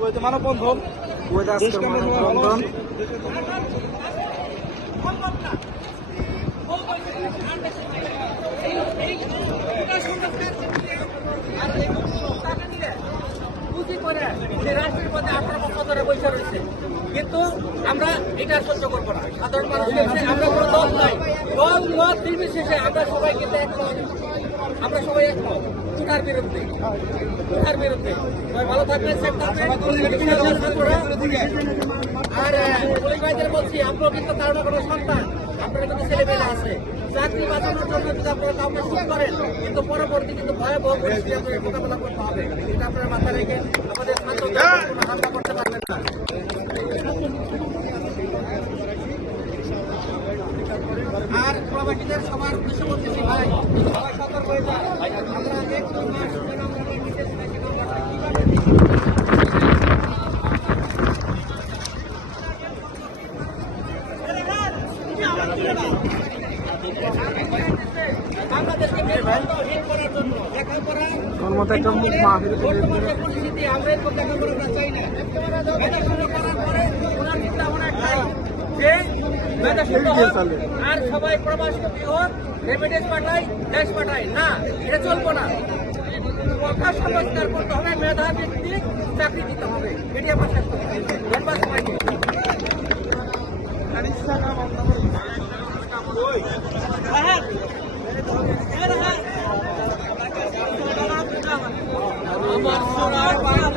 কুয়েতে মানববন্ধন কুয়েতে আজকে মানববন্ধন কিন্তু আমরা এটা সহ্য করব না। সাধারণ মানুষ আমরা কোনো দল নাই। দল মত নির্বিশেষে আমরা সবাই কিন্তু একমত আমরা সবাই একমত চুনার বিরুদ্ধে চুনার বিরুদ্ধে। ভালো থাকবেন আর পুলিশ ভাইদের বলছি আপনার কিন্তু না কোনো সন্তান আপনার কিন্তু ছেলেমেয়েরা আছে। চাকরি বাঁচানোর জন্য যদি আপনারা কাউকে শুরু করেন, কিন্তু পরবর্তী কিন্তু ভয়াবহ পরিস্থিতি আপনাদের মোকাবেলা করতে হবে। এটা আপনারা মাথায় রেখে আমাদের কোনো হামলা করতে পারবেন না। আর প্রবাসীদের সবার উদ্দেশ্য বলতেছি সবাই সতর্ক হয়ে যান। একটাই যে মেধা শূন্য হোক, আর সবাই প্রবাস হোক রেমিডেন্স পাঠাই দেশ পাঠাই না এটা চলবো না প্রকাশ সংস্কার করতে হবে মেধা ভিত্তিক চাকরি দিতে হবে এটি আমার আমার সোনার বাংলা